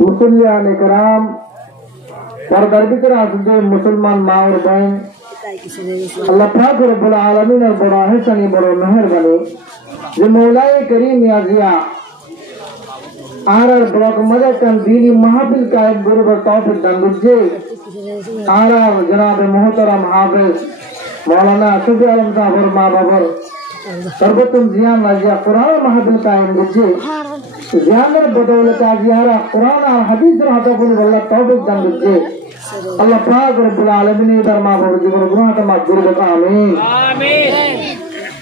मुसलियान इकराम पर्दार भीतर आसुदे मुसलमान माँ और बहन अल्लाह पाक रब्बुल आलमीन और बड़ा एहसानी बड़ा मेहरबानी जे मौलाए करीम याजिया आर ब्लॉक मदकन दीनी महफिल कायम गुरुबर तौफीक दान गुज्जे आर जनाब मोहतरम हाफिज मौलाना सुफी आलम साहब और माँ बाबर सर्वतुम जियान नाजिया कुरान महफिल कायम गुज्जे जियान बदौलत आजियारा कुरान और हदीस हतफुल वल्लाह तौफीक दान गुज्जे अल्लाह पाक रब्बुल आलमीन दर माँ बाबर जीवन गुनाह का मागफिर बता आमीन आमीन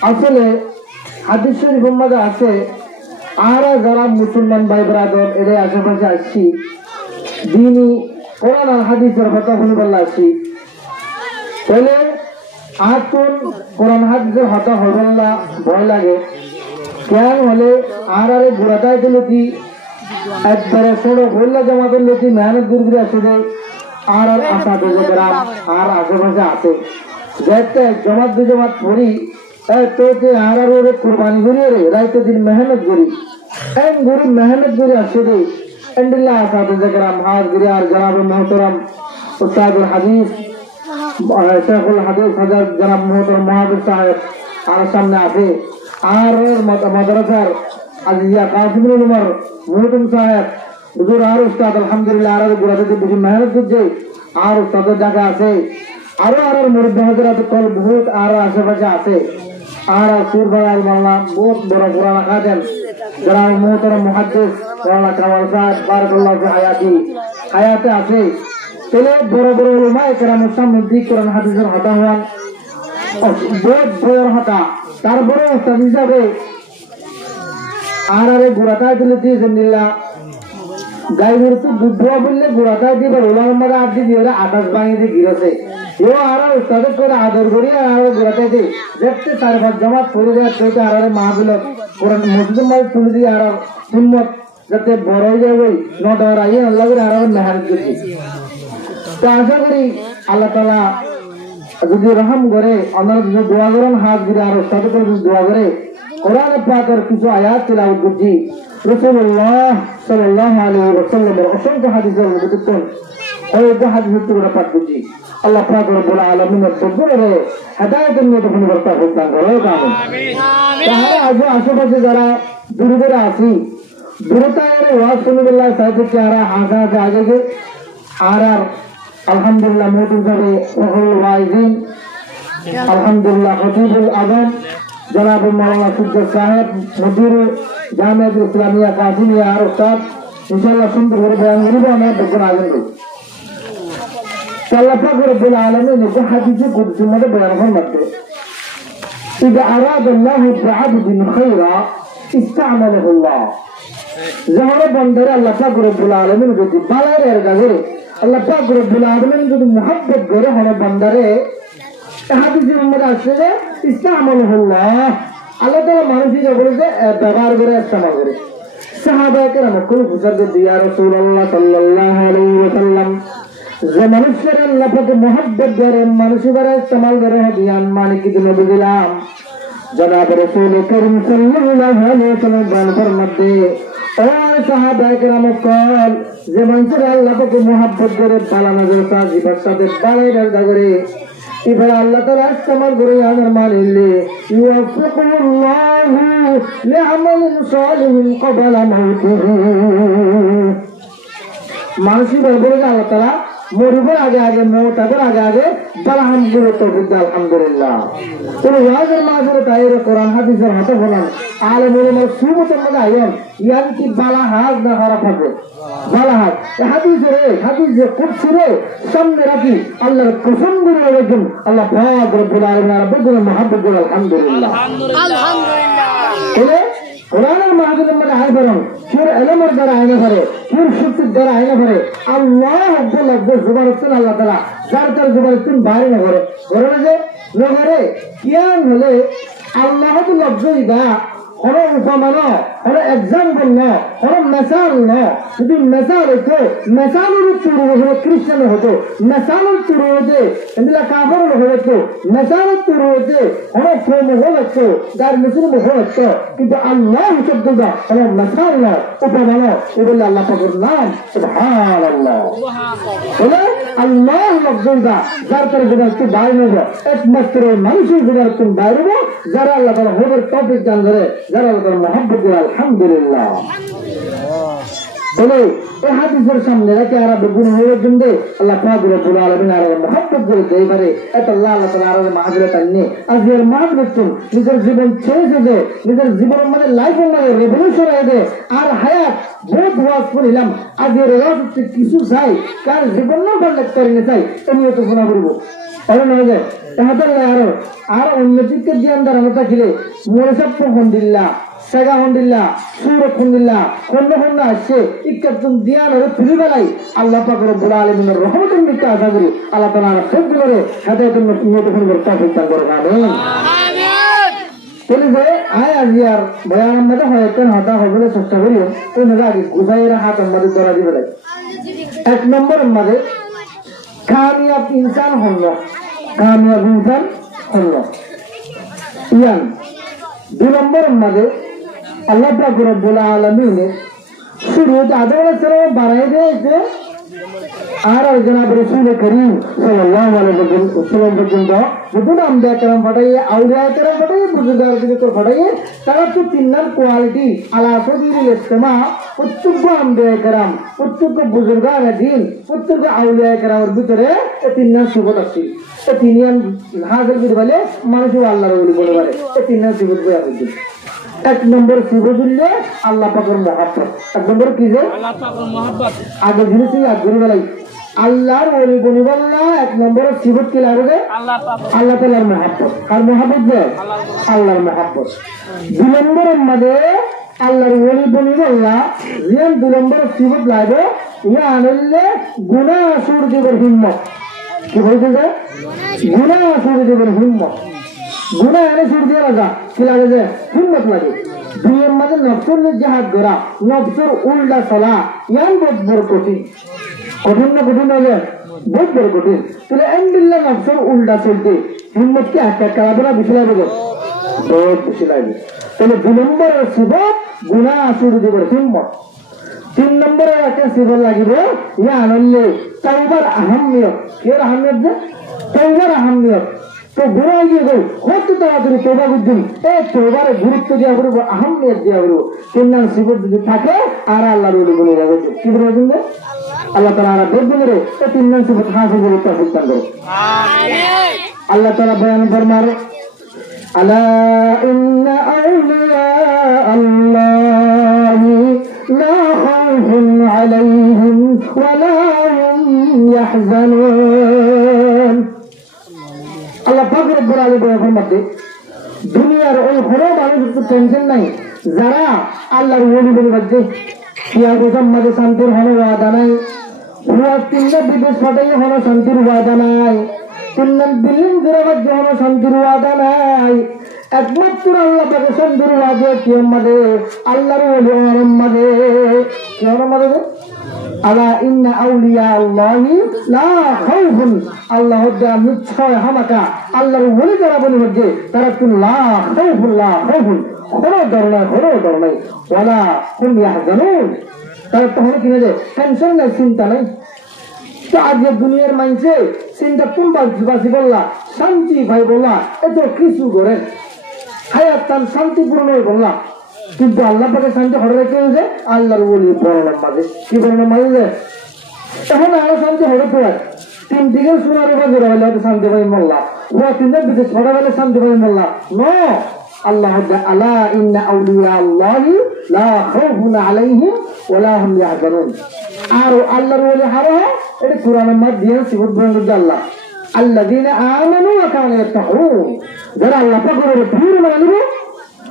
আসলে হাদিস শরীফের মধ্যে আছে आरा जरा मुसलमान भाई ब्रादर एरे आशेपाशे आसছি दीनी কোরআন আর হাদিসের কথা শুনিবার লাগছি তাহলে আতুন কোরআন হাদিসের কথা হইবল্লা ভয় লাগে কেন হলে আরে ঘোরাটাই দিল কি একবারে ছোট বললা জমা করলে কি মেহনত গুরগুরি আছে যে আর আশা দেবে গ্রাম আর আশেপাশে আছে দেখতে জমাত দু জমাত পড়ি तो जे आर रे कुर्बानी करी रे रात दिन मेहनत करी एन गुरु मेहनत करी आछे एंडिल्ला आसाद जकराम हाज गिरी आर जनाब मोहतरम उस्तादुल हदीस शेखुल हदीस हजरत जनाब मोहतरम मुहाफिज साहब आर सामने आछे आर मदरसार अजिया कासिमुल उमर मुहतम साहब हुजूर आर उस्ताद अल्हम्दुलिल्लाह आर गुराते बेশি मेहनत करছে आर उस्ताद ढाका আছে आरो मुरब्बी हजरत कल बहुत आर आशेपाशे আছে आरा सूर बड़ाई मौलाना बहुत बड़ा पुराना खादिम जनाब मोहतरम मुहद्दिस मौलाना कमाल साहब बारकाल्लाहु फी हयाती हयाते আছে चले बड़ बड़ उलमा इकराम सामने दी कुरान हादिসের হতা হওয়ান बहुत বড় হতা তারপরে উস্তাদ হিসাবে আরে গুরাতায় দিলে দিয়েছেনillah গাইর তো দুধুয়া বললে গুরাতায় দিবার উলামা মারা আদি দিয়ে আকাশ ভাঙিয়ে দিয়ে গিরেছে यो आरा उस्ताद को आदर करी आरा गुराते दे देखते सारे बात जमात पड़ी जाए तो आरा महफिल कुरान मस्जिद में तुल दी आरा हिम्मत जते बड़ हो जाए न डर आई अल्लाह के आरा मेहनत करी तो आशा करी अल्लाह ताला যদি রহম করে আমরা যদি দোয়া করেন হাত ধরে আর উস্তাদ করে যদি দোয়া করে কোরআন পাকের কিছু আয়াত তেলাওয়াত করছি রাসূলুল্লাহ সাল্লাল্লাহু আলাইহি ওয়াসাল্লামের অসংখ্য হাদিসের মধ্যে ওই হাদিসের টুকরা পাঠ করছি अल्लाह पाक रब्बुल आलमीन सबरे हिदायत में तो फुन बरता होता है आमीन ताहरा आज आशेपाशे যারা দূরে দূরে আছি দূরতায় ওয়াজ শুনবিল্লাহ সাথে চারা হাসা से आगे के আর আলহামদুলিল্লাহ মোদিন করে ওহুল ওয়াইজিন আলহামদুলিল্লাহ খতিবুল আযম জনাব মাওলানা সুজ্জাদ সাহেব মুদির জামিয়াতুল ইসলামিয়া কাসিমিয়া আর উস্তাদ ইনশাআল্লাহ সুন্দর করে বয়ান করব আমরা দেখুন আগে अल्लाह पाक रब्बुल आलमीन ने हदीस कुदसी में बयान फरमाते इذا اراد الله بعبد خيرا استعمله الله যারা বন্দারে আল্লাহ পাক রব্বুল আলামিন যদি বালারে গাজরে আল্লাহ পাক রব্বুল আলামিন যদি mohabbat করে হলো বন্দারে হাদিসের মধ্যে আছে যে ইস্তামালুহু আল্লাহ আল্লাহ তাআলা মানুষকে বলেছে ব্যবহার করে ইস্তেমাল করে সাহাবায়ে কেরাম কোন বুঝাতে দিয়া রাসূলুল্লাহ সাল্লাল্লাহু আলাইহি ওয়াসাল্লাম যে মানুষের আল্লাহ পাক mohabbat করে মানুষের ইস্তেমাল করে দিয়ান মানে কি দিন বুঝলাম জনাব রাসূল করিম সাল্লাল্লাহু আলাইহি ওয়াসাল্লাম বলেন ফরমাতে ও সাহাবায়ে কেরাম কল যে মানুষের আল্লাহ পাক mohabbat করে বালা নজর সাজিবার সাথে বালাই রাজা করে এবার আল্লাহ তাআলা ইস্তেমাল করে আমার মানিলে ইউফিকুল্লাহু লিআমালিন সালিহিন ক্বাবলা মাউতিহি মানুষই বলবো আল্লাহ তাআলা মরিবার আগে আগে মওতাদের আগে আগে আলহামদুলিল্লাহ তৌফিক আলহামদুলিল্লাহ তো ওয়াজের মাঝে তাইরে কোরআন হাদিসের হাতে বলেন আলেমুল উম্মাহ সুবতের মধ্যে আইন ইয়ান কি বালা হাজ না খারাপ হবে বালা হাজ হাদিস যে কুদসি রে সামনে রাখি আল্লাহর কসম করে রাখুন আল্লাহ পাক রব্বুল আলামিন রব্বুল মুহাব্বত আলহামদুলিল্লাহ আলহামদুলিল্লাহ কোরআনের মাহফিলের মধ্যে আয় করেন फिर इल्मर द्वारा आने भरे फिर शुक्र द्वारा आने भरे अल्लाह अब्दुल अब्दुल जुबारतुन अल्लाह ताला जार जुबारतुन बाहर न भरे भरे जे न भरे क्या हले अल्लाह तो लफ्ज इदा কোনো উপমা ন, কোনো এক্সাম্পল ন, কোনো মেসাল ন। যদি মেসাল হতো, মেসালের চুরি হতো খ্রিস্টান হতো, মেসালের চুরি হতে এগুলা কাপড় হতো, মেসালের চুরি হতে কোনো ফ্রেম হতো, যার মুসলিম হতো। কিন্তু আল্লাহ শব্দটা কোনো মেসাল ন, উপমা ন, এগুলো আল্লাহ পাকের নাম সুবহানাল্লাহ। বলে আল্লাহ লফজটা যার তার জন্য একটু বাইরে নেব, একমাত্র মানুষের জন্য একটু বাইরে নেব যারা আল্লাহ তাআলা হবের তৌফিক দান করে, যারা আল্লাহ তাআলা মহব্বত করে। আলহামদুলিল্লাহ। বলে এই হাদিসের সামনে রেখে আর গুণ হওয়ার জন্য আল্লাহ পাক রব্বুল আলামিন আর মহব্বত করে এইবারে এত আল্লাহ তাআলা আর মাহফিলে টাইনে আজকের মাহফিল নিজের জীবন ছেড়ে দে, নিজের জীবন মানে লাইফ মানে রেভলিউশন হয়ে দে আর হায়াত বহুত ওয়াজ করিলাম। আজকের ওয়াজ কিছু চাই কার জীবন না ভালো লাগতে চাই এমনি তো শোনা করবো কারণ হয়ে যায় তাহলে আর অন্য দিককে জ্ঞান দ্বারা আমরা থাকিলে মরেসাপ হন্দিল্লা সেগা হন্দিল্লা সুরত হন্দিল্লা খন্ড খন্ড আসছে ইকাতুন দিয়ান হলে ফিরে বেলাই আল্লাহ পাক রব্বুল আলামিনের রহমতের দিকটা আশা করি আল্লাহ তাআলা সহ্য করে হেদায়েতের নিয়ত করে তৌফিক দান করুন। আমিন। তাহলে আয় আজি আর বয়ান মধ্যে হয় কেন হতা হবে চেষ্টা করি ওই না আগে গুজাইরা হাত আমাদের ধরা দিবে। এক নম্বর মধ্যে কামিয়াব ইনসান হল, কামিয়াব ইনসান হল ইয়ান। দুই নম্বর মধ্যে আল্লাহ পাক রব্বুল আলামিন শুরুতে আদম আলাইহিস সালাম বানাই দিয়েছে আর জনাব রাসূল করিম সাল্লাল্লাহু আলাইহি ওয়াসাল্লাম পর্যন্ত যখন আম্বিয়া کرام পাঠাইয়ে আউলিয়া کرام পাঠাইয়ে বুজুর্গার দিকে পাঠাইয়ে তারা তো তিনটার কোয়ালিটি আলা সাবিলিল ইসলামা প্রত্যেক আম্বিয়া کرام প্রত্যেক বুজুর্গার দিন প্রত্যেক আউলিয়া کرامের ভিতরে এই তিনটার সুবত আছে। এই তিনজন হাজির করে বলে মানুষ আল্লাহর ওলি বলে বলে এই তিনটার সুবত বয়া হইছে। এক নম্বর সিবতুল্লাহ আল্লাহ পাকের মহব্বত। এক নম্বর কি যে আল্লাহ পাকের মহব্বত আগে জিনিসই আগ্রহ বলাই আল্লাহর ওলি বনিবল্লা। এক নম্বর সিবত কি লাগবে আল্লাহ তাআলার মহব্বত। কার মহব্বত যে আল্লাহর মহব্বত। দুই নম্বরের মধ্যে আল্লাহর ওলি বনিবল্লা যেন দুই নম্বর সিবত লাগবে ইয়া আনলে গুনাহ আসুর দিবের হিম্মত। কি বলতে যায় গুনাহ আসুর দিবের হিম্মত। গুনাহ এনে সুর দিয়ে রাখা কি লাগে যে হিম্মত লাগে। দুনিয়ার মাঝে নফসের জিহাদ করা, নফসের উল্টা চলা ইয়ান বহুত বড় কঠিন। কঠিন না কঠিন হবে বহুত বড় কঠিন। তাহলে আলহামদুলিল্লাহ নফসের উল্টা চলতে হিম্মত কি একটা কালাবে না বেশি লাগবে বহুত বেশি লাগবে। তাহলে দুই নম্বরের সিবত গুনাহ আসুর দিবের হিম্মত। তিন নম্বরে একটা সিবত লাগিব ইয়া আনলে তাওবার আহমিয়ত। এর আহমিয়ত যে তাওবার আহমিয়ত। তো গুনাহ গিয়ে গো কত তাড়াতাড়ি তওবা করবেন এই তওবার গুরুত্ব দেওয়া করবো, আহমিয়ত দেওয়া করবো। তিন নম্বর সিবত যদি থাকে আর আল্লাহর ওলি বলে যাবে কি বলবেন আল্লাহ তাআলা আর দেখবেন রে এই তিন নম্বর সিবত হাসিল করে তৌফিক দান করুন। আমিন। আল্লাহ তাআলা বয়ান ফরমার আলা ইন্না আউলিয়া আল্লাহি লা খাউফুন আলাইহিম ওয়া লা হুম ইয়াহজানুন। আল্লাহ পাক রব্বুল আলামিনের মধ্যে দুনিয়ার ওই কোনো মানুষের টেনশন নাই যারা আল্লাহর ওলি বলে বাজে কিয়ামতের মাঝে শান্তির হলো ওয়াদা নাই। পুরা তিনটা বিদেশ ফাটাই হলো শান্তির ওয়াদা নাই। তিনটা বিল্ডিং জোড়াবার হলো শান্তির ওয়াদা নাই। একমাত্র আল্লাহ পাকের শান্তির ওয়াদা কিয়ামতে আল্লাহর ওলি ওর মাঝে কি হলো মাঝে আলা ইন্না আউলিয়া আল্লাহি লা খাউফুন আল্লাহ নিশ্চয় হামাকা আল্লাহর ওলি যারা বলে যে তারা তো লা খাউফুন কোনো ডর নাই ওয়ালা হুম ইয়াহজানুন তারা তো হলো কিনা যে টেনশন নাই চিন্তা নাই। তো আজকে দুনিয়ার মাইন্ডে চিন্তা কোন বাসি বললা শান্তি ভাই বললা এত কিছু করে হায়াত তার শান্তিপূর্ণ বললা কিন্তু আল্লাহ পাকে শান্তি হরে রেখে যে আল্লাহর ওলি বর্ণনার মাঝে কি বর্ণনার মাঝে যে এখন আরো শান্তি হরে পড়ে তিন দিকে সোনার বাজে রহলে হয়তো শান্তি পাই মোল্লা ওরা তিনটা বিদেশ ছড়া গেলে শান্তি পাই মোল্লা ন আল্লাহ আলা ইন্না আউলিয়া আল্লাহি লা খাউফুন আলাইহিম ওয়া লা হুম ইয়াহজানুন। আর আল্লাহর ওলি হারে এটা কোরআনের মধ্যে দিয়ে সিবত বর্ণনা করে আল্লাহ আল্লাযীনা আমানু ওয়া কানু ইয়াত্তাকুন যারা আল্লাহ পাকের পূর্ণ মানিব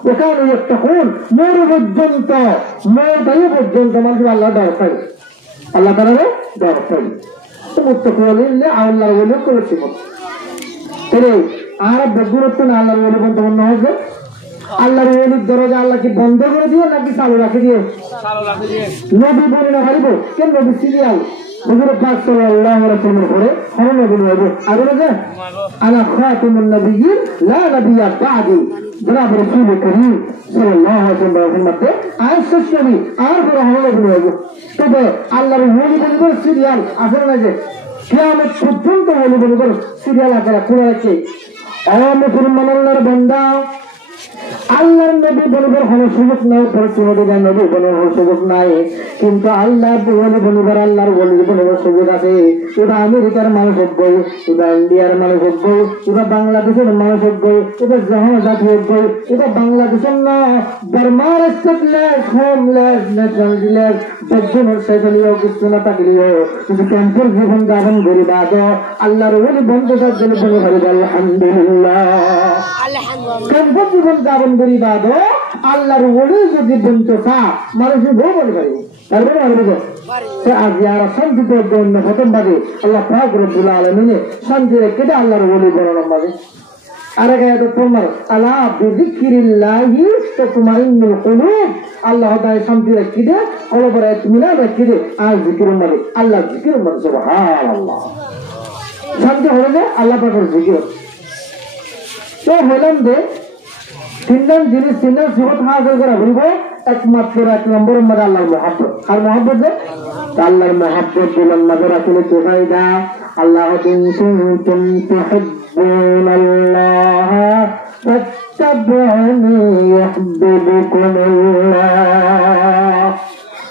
وكانوا يتقون مور পর্যন্ত মরদাই পর্যন্ত মানুষ আল্লাহ ডর পায় আল্লাহ তাআলা ডর পায়। তো মুত্তাকিউল্লাহ আল্লাহর ওলি করেছে তাহলে আর বেগুরত্ব না আল্লাহর ওলি বন্ধ না হবে আল্লাহর ওলির দরজা আল্লাহ কি বন্ধ করে দিয়ে নাকি চালু রাখে দিয়ে? নবী বলে না হারিব কেন? নবী সিরিয়াল হুজুর পাক সাল্লাল্লাহু আলাইহি ওয়াসাল্লামের পরে হরণ নবী হইব আর বলে আনা খাতামুন নবিয়্যিন লা নাবিয়্যা বা'দি জনাব রাসূল করিম সাল্লাল্লাহু আলাইহি ওয়াসাল্লামের মধ্যে আর শেষ নবী আর পরে হরণ নবী হইব। তবে আল্লাহর ওলি বলে সিরিয়াল আছে না যে কিয়ামত পর্যন্ত ওলি বলে সিরিয়াল আছে পুরো আছে। মুসলমানের বান্দা আল্লাহর নবী বলবার কোনো সুযোগ নাই, পরিচয় নবী বলবার সুযোগ নাই, কিন্তু আল্লাহ ওলি বলবার আল্লাহর ওলি বলবার সুযোগ আছে। এবার আমেরিকার মানুষ হবই, এবার ইন্ডিয়ার মানুষ হবই, এবার বাংলাদেশের মানুষ হবই, এবার জাহাজ হবই, এবার বাংলাদেশের না বার্মার স্টেটলেস হোমলেস ন্যাশনালিটিলেস বেজনের সেগুলিও কিছু না থাকলেও কিন্তু ক্যাম্পের জীবন যাপন গরিব আদ আল্লাহর ওলি বন্ধুদের জন্য বলে পারি আলহামদুলিল্লাহ। ক্যাম্পের জীবন যাপন গরিব আদ আল্লাহর ওলি যদি বন্ধু চা মানুষের বউ বলে পারি তারপরে পারবে আজ আর শান্তিতে জন্য প্রথম ভাবে আল্লাহ পাক রব্বুল আলামিন শান্তি রেখে আল্লাহর ওলি বললাম ভাবে আর তোমার আল্লাহ বিযিকিরিল্লাহি তাতমাইন্নুল কুলুব আল্লাহ তাআলা শান্তি রেখে দে অলপরে ইতমিনান রেখে দে আর জিকির মানে আল্লাহ জিকির মানে সুবহানাল্লাহ শান্তি হয়ে যায় আল্লাহ পাকের জিকির। তো হলাম দে তিনজন জিনিস তিনজন সিফত হাসিল করা বলব একমাত্র এক নম্বর মধ্যে আল্লাহর মহব্বত। আর মহব্বত যে আল্লাহর মহব্বত দিলেন মাঝে রাখলে চোখাইদা আল্লাহ কুনতুম তুহিব্বুনাল্লাহ ফাত্তাবিউনি ইউহিব্বুকুমুল্লাহ।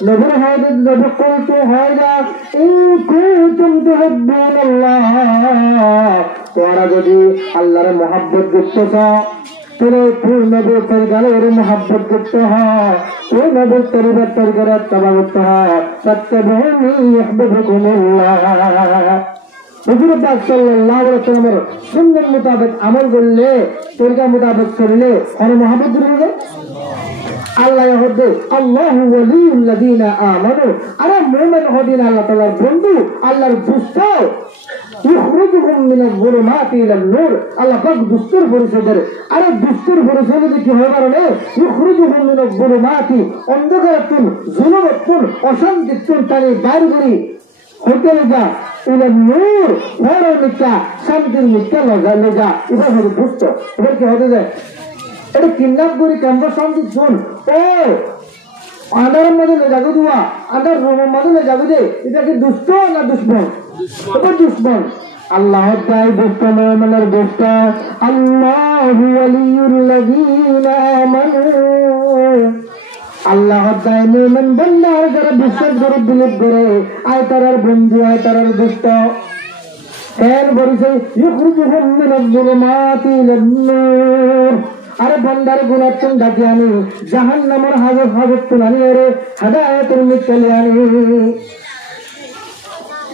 নবীর হাদিস নবী বলতে হয় না ইন কুনতুম তুহিব্বুনাল্লাহ, তোমরা যদি আল্লাহর মহব্বত করতে तेरे पूर्ण नबी तरीकाले और मोहब्बत करते हैं तो नबी तरीका तरीका तबावत है सत्तबहुनी यहब्बुकुमुल्लाह। हुजूर पाक सल्लल्लाहु अलैहि वसल्लम सुन्नत मुताबिक अमल करले तरीका मुताबिक चलले और मोहब्बत करले আল্লাহ হদে আল্লাহু ওয়ালিউল লাযিনা আমানু। আরে মুমিন হদিন আল্লাহ তাআলার বন্ধু আল্লাহর দুষ্ট ইখরুজুহুম মিনাল যুলুমাতি ইলান নূর। আল্লাহ পাক দুষ্টর পরিচয় দেয়। আরে দুষ্টর পরিচয় যদি কি হয় কারণে ইখরুজুহুম মিনাল যুলুমাতি অন্ধকারতুন যুলুমাতুন অশান্তিতুন তানি বাইর করি হোটেল যা ইলান নূর নূরের নিকা শান্তির নিকা লগা এবার হলো দুষ্ট। এবার কি হতে যায় এটা কিডন্যাপ করে ক্যাম্পাস শান্তি শুন ও আন্ডারের মধ্যে ले जागो दुआ আন্ডার রুমের মধ্যে ले जागो दे এটা কি দুষ্ট না দুশমন? এটা দুশমন। আল্লাহ তাই দুষ্ট মুমিনের দুষ্ট আল্লাহু ওয়ালিউল লাযিনা আমানু। আল্লাহ তাই মুমিন বান্দার যারা বিশ্বাস করে বিলিভ করে আয় তারার বন্ধু আয় তারার দুষ্ট কেন বলছে ইখরুজুহুম মিনাজ যুলুমাতি ইলান নূর। আরে বন্দার গুণাত্ম ডাকি আনি জাহান্নামের হাজত হাজত তুলানি রে হাদায়াতুল মিকালি আনি।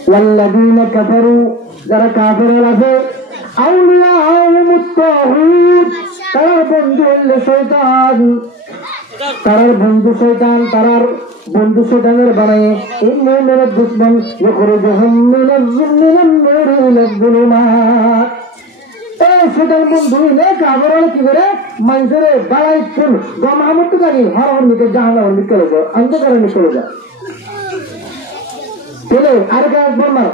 ওয়াল্লাযীনা কাফারু যারা কাফের আছে আউলিয়াহুমুত তাগুত তার বন্ধু হলো শয়তান। তারার বন্ধু শয়তান তারার বন্ধু শয়তানের বানায় এই মুমিনের দুশমন ইখরুজুহুম মিনাজ নূরি ইলাজ যুলুমাত। সেটার বন্ধু নে কাবর কি করে মানুষের বালাই ফুল গমামত গাড়ি হর নিকে জাহান্নাম নিকলে যায় অন্ধকারে নিকলে যায় চলে আর কে বলমা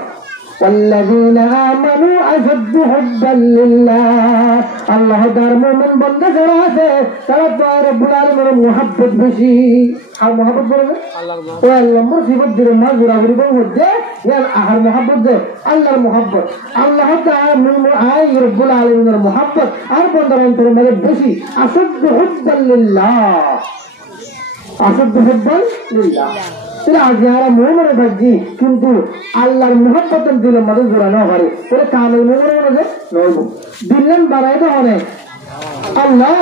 والذين آمنوا أشد حبا لله। আল্লাহ তার মুমিন বান্দা যারা আছে তারা তো রব্বুল আলামিনের মুহাব্বত বেশি। আর মুহাব্বত বলে আল্লাহর মুহাব্বত ও আল্লাহর মুহাব্বত দিয়ে মাজুরা হরিবর মধ্যে ইয়ার আহার মুহাব্বত যে আল্লাহর মুহাব্বত আল্লাহ তাআলা মুমিন আই রব্বুল আলামিনের মুহাব্বত আর বান্দার অন্তরের মধ্যে বেশি আশাদ্দ হুব্বান লিল্লাহ আশাদ্দ হুব্বান লিল্লাহ। যারা মোহাম্মদ ভাজি কিন্তু আল্লাহর মুহাব্বত দিলে মধ্যে জোড়ানো পারে তাহলে কামেল মোহাম্মদ মধ্যে নইব দিলেন বাড়াই তো অনেক আল্লাহ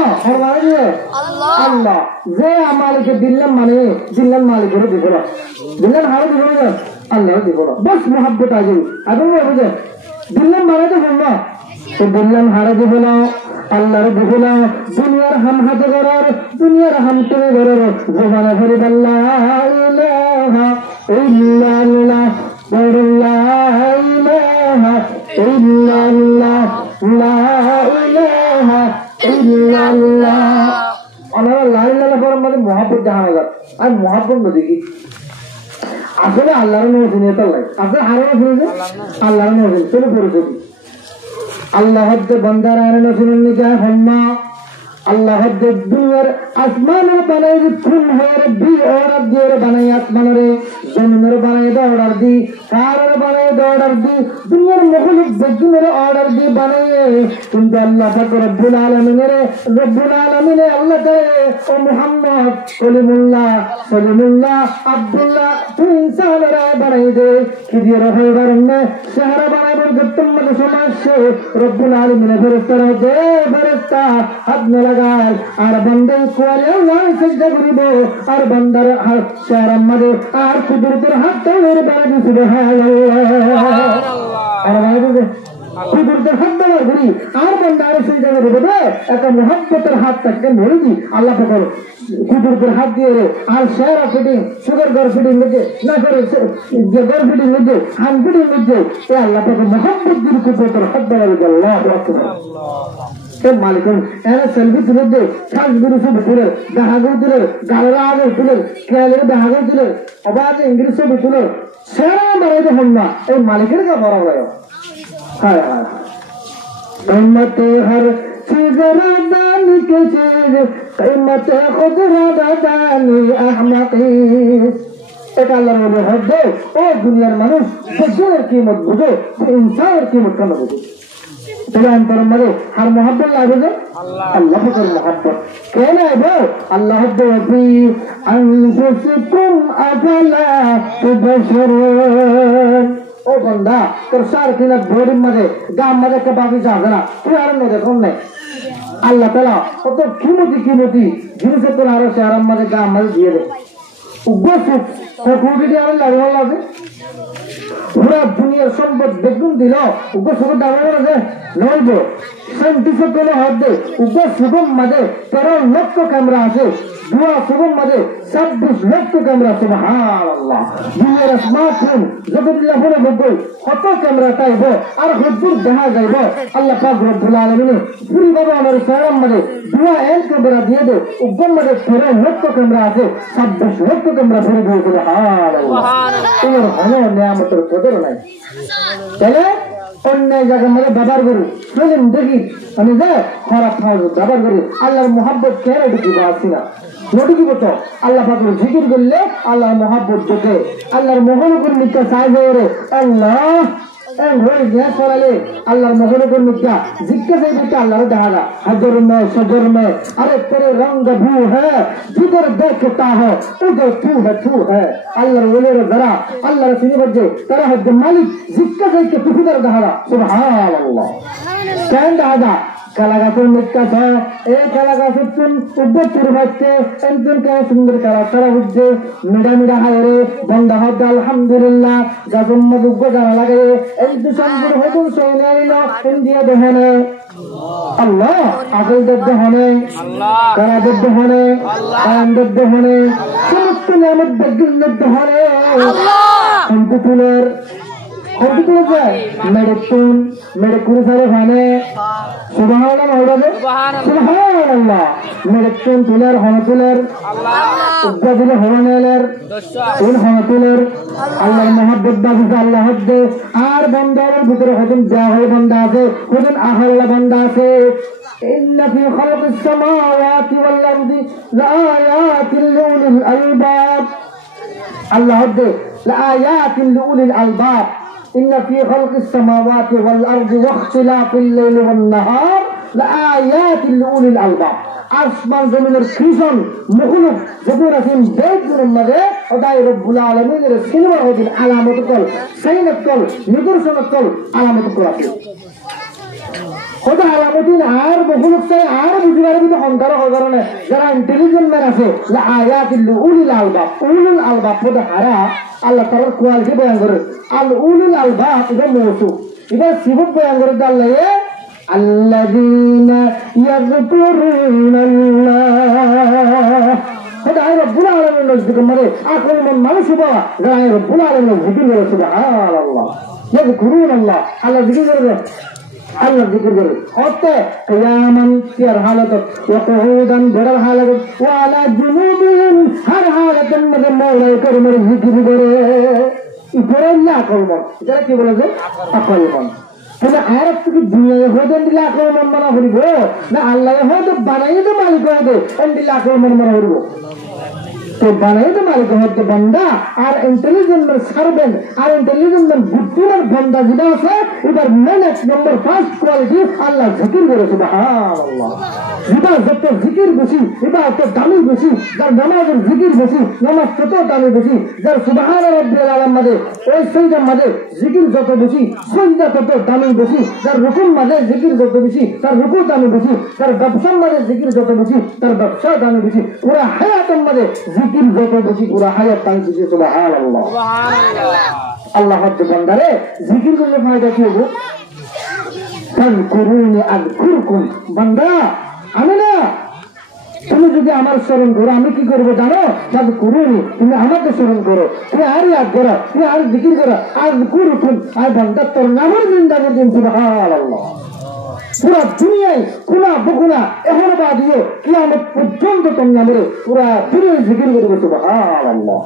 আল্লাহ যে আমাকে দিলেন মানে দিলেন মালিকের দিব না দিলেন হারো দিব না আল্লাহ দিব না বস মুহাব্বত আগে এখন বুঝে দিলেন বাড়াই তো বললো তো দিলেন হারো দিব না আল্লাহর দিব না দুনিয়ার হাম হাতে করার দুনিয়ার হাম তুলে করার জমানা ধরে আল্লাহ ইলাহা ইল্লাল্লাহ লা ইলাহা ইল্লাল্লাহ লা ইলাহা ইল্লাল্লাহ ওনারা লাইলা পরে মানে মহাব্বত জানা যায় আর মহাব্বত নদী কি আসলে আল্লাহর নবী নিয়ে তার লাগে আসলে হারানো শুনেছে আল্লাহর নবী চলে পড়েছে আল্লাহ হদ্দে বন্দার আয়না শুনেন নিকা হম্মা আল্লাহ হদ্দে দুনিয়ার আসমানের বানাই ফুল হয়ে বি অর্ডার দিয়ে বানাই আসমানের জমিনের বানাই অর্ডার দি কারের বানাই অর্ডার দি দুনিয়ার মখলুক বেগুনের অর্ডার দিয়ে বানাইয়ে কিন্তু আল্লাহ পাক রব্বুল আলামিনের আল্লাহ তাআলা ও মুহাম্মদ সলিমুল্লাহ আব্দুল্লাহ তুই ইনসানরা বানাই দে কি দিয়ে রহে বারনে শহর বানাইবার গত্তম সমাজে রব্বুল আলামিনের ফেরেশতারা দে ফেরেশতা হাত লাগাল আর বান্দা কোয়ালে আল্লাহ সিজদা করিব আর বান্দার শহরের মধ্যে আর কুদরতের হাত ধরে বানাই সুবহানাল্লাহ আর বানাই কুদরতের হাত ধরে করি আর বান্দার সিজদা করিব একটা মুহাব্বতের হাত থেকে মরে দি আল্লাহ পাক কুদরতের হাত দিয়ে আর শহর ফিটিং সুগার গর ফিটিং মধ্যে না করে যে গর ফিটিং মধ্যে হান ফিটিং মধ্যে এ আল্লাহ পাক মুহাব্বত দিয়ে কুদরতের হাত ধরে আল্লাহু আকবার মালিকুন এরা সেলফি তুলে দে খাস গুরু সব তুলে দেখাগো তুলে গাড়া আগে তুলে খেলে দেখাগো তুলে অবাধ ইংরেজি সব তুলে সারা মারে দেখুন না এই মালিকের কা বড় হয় হায় হায় कीमत हर चीज रादानी के चीज कीमत खुद रादानी अहमकी एक अल्लाह ने हद ओ दुनिया মানুষ বেশির कीमत বুঝে ইনসানের कीमत কেন বুঝে अंतर मरे हर मोहब्बत लागे जो अल्लाह की मोहब्बत कहना है वो अल्लाह भी अनफुसकुम अफला तुबशरून ओ बंदा तर सार किना बोरी मध्ये गाम मध्ये के बाकी जागरा तू यार मध्ये कोण नाही अल्लाह ताला तो किमती जिनसे तो आरो शहर मध्ये गाम मध्ये दिए दे उगस कोकुडी यार लागला लागे पूरा दुनिया संपद बेगुन दिलो उगो सुगो दावर दे नइबो सेंटिफिक पेले हाथ दे उगो सुगम मदे 13 लक्ष कैमरा আছে दुआ सुगम मदे 26 लक्ष कैमरा सुबहानाल्लाह दुनियार स्मार्टफोन जबरदस्ती বলে বলবো কত ক্যামেরা চাইবো আর হুজুর দেখা যাইবো আল্লাহ পাক রব্বুল আলামিন পুরি বাবা আমার শহরের মধ্যে দুয়া এক ক্যামেরা দিয়ে দে উগম মধ্যে 13 লক্ষ ক্যামেরা আছে 26 লক্ষ ক্যামেরা ভরে দিয়ে সুবহানাল্লাহ তোমার হলো নিয়ামতের কদর নাই তাহলে অন্য জায়গা মধ্যে বাবার গরু ফিল্ম দেখি আমি যে খারাপ খাওয়া বাবার গরু আল্লাহর মোহাব্বত কেড়ে ঢুকিব আসি না নটিকিব তো আল্লাহ পাকের জিকির করলে আল্লাহর মোহাব্বত ঢুকে আল্লাহর মোহনকুর মিথ্যা চাই রে আল্লাহ अल्लाह मोहन मिट्टा जिक्के से मिट्टा अल्लाह दहागा हजर में सजर में अरे तेरे रंग भू है जिधर देखता है उधर तू है अल्लाह बोले जरा अल्लाह सुनी बजे तेरा हद मालिक जिक्के से के तू दर दहागा सुभान अल्लाह कैन दहागा कलागातुन मिट्टा था ए कलागातुन उब्बतुर बच्चे एंतुन का सुंदर कलाकार हुज्जे मिडा है रे बंदा हद अल्हम्दुलिल्लाह गाजुम मदुगो जाना लगे এই দুসম্বর হদুন সোনাইলো ইন্ডিয়া দেহনে আল্লাহ আগে দেহনে আল্লাহ কারা দেহনে কাম দেহনে সমস্ত নিয়ামত দেহনে আল্লাহ কম্পিউটার যায় মেডিকুল সারে ভানে সুবহানাল্লাহ সুবহানাল্লাহ মেডিকুল তুলার হনতুলার আল্লাহ উদ্দাদিল হওয়ানেলের উন হনতুলার আল্লাহর মহব্বত বাজে আল্লাহ দে আর বান্দার ভিতরে হদন যা হয় বান্দা আছে হদন আহল্লা বান্দা আছে إن في خلق السماوات والأرض لآيات لأولي الألباب الله دे لآيات لأولي الألباب إن في خلق السماوات والأرض واختلاف الليل والنهار لآيات لأولي الألباب আসমান জমিনের সৃজন মখলুক যখন আছেন বেদুনের মধ্যে ওটাই রব্বুল আলামিনের সিনেমা হদিন আলামত কল সাইনাত কল নিদর্শন কল আলামত কল আছে ওটা আলামতিন আর মখলুক চাই আর বুঝিবার কিন্তু অন্তর হওয়ার কারণে যারা ইন্টেলিজেন্ট ম্যান আছে লা আয়াতিল উলিল আলবাব ওটা হারা আল্লাহ তাআলার কোয়ালিটি বয়ান করে আল উলিল আলবাব এটা মৌসুফ এটা সিফত বয়ান করে আল্লাহ الذين يذكرون الله هذا رب العالمين نزدك مري أقول من مالش بوا هذا رب العالمين ذكر سبحان الله يذكرون الله على ذكر আল্লাহ জিকির করে অর্থে কিয়ামান কিয়ার হালত ওয়া কুউদান বড়ার হালত ওয়া আলা জুনুবিহিম হর হালাতের মধ্যে মওলাই করিমের জিকির করে উপরে আকল মন যারা কি বলেছে আকল মন তাহলে আর একটু দুনিয়ায় হয়তো দিলে আকল মন মানা করিব না আল্লাহ হয়তো বানাই তো মালিক হবে দিলে আকল মন মানা করিব তো বানাই তো মালিক হয়তো বান্দা আর ইন্টেলিজেন্ট সার্ভেন্ট আর ইন্টেলিজেন্ট বুদ্ধিমান বান্দা যেটা আছে এবার মেনেজ নম্বর ফার্স্ট কোয়ালিটি আল্লাহ জিকির করে সুবহানাল্লাহ এবার যত জিকির বেশি এবার তো দামি বেশি যার নামাজের জিকির বেশি নামাজ তত দামি বেশি যার সুবহান রাব্বিল আলার মাঝে ওই সৈদার মাঝে জিকির যত বেশি সৈদা তত দামি বেশি যার রুকুর মাঝে জিকির যত বেশি তার রুকু দামি বেশি তার ব্যবসার মাঝে জিকির যত বেশি তার ব্যবসা দামি বেশি পুরা হায়াতের মাঝে জিকির যত বেশি পুরা হায়াত দামি বেশি সুবহানাল্লাহ আল্লাহ হদ্দ বান্দারে জিকির করলে ফায়দা কি হবে ফাযকুরুনি আযকুরকুম বান্দা আমি না তুমি যদি আমার স্মরণ করো আমি কি করবো জানো ফাযকুরুনি তুমি আমাকে স্মরণ করো তুমি আর ইয়াদ করো তুমি আর জিকির করো আযকুরকুম আর বান্দা তোর নামের জিন্দাগি দিন সুবহানাল্লাহ পুরা দুনিয়ায় কোনা বকুনা এখনো বাদ দিয়ে কিয়ামত পর্যন্ত তোর নামের পুরা দুনিয়ায় জিকির করবে সুবহানাল্লাহ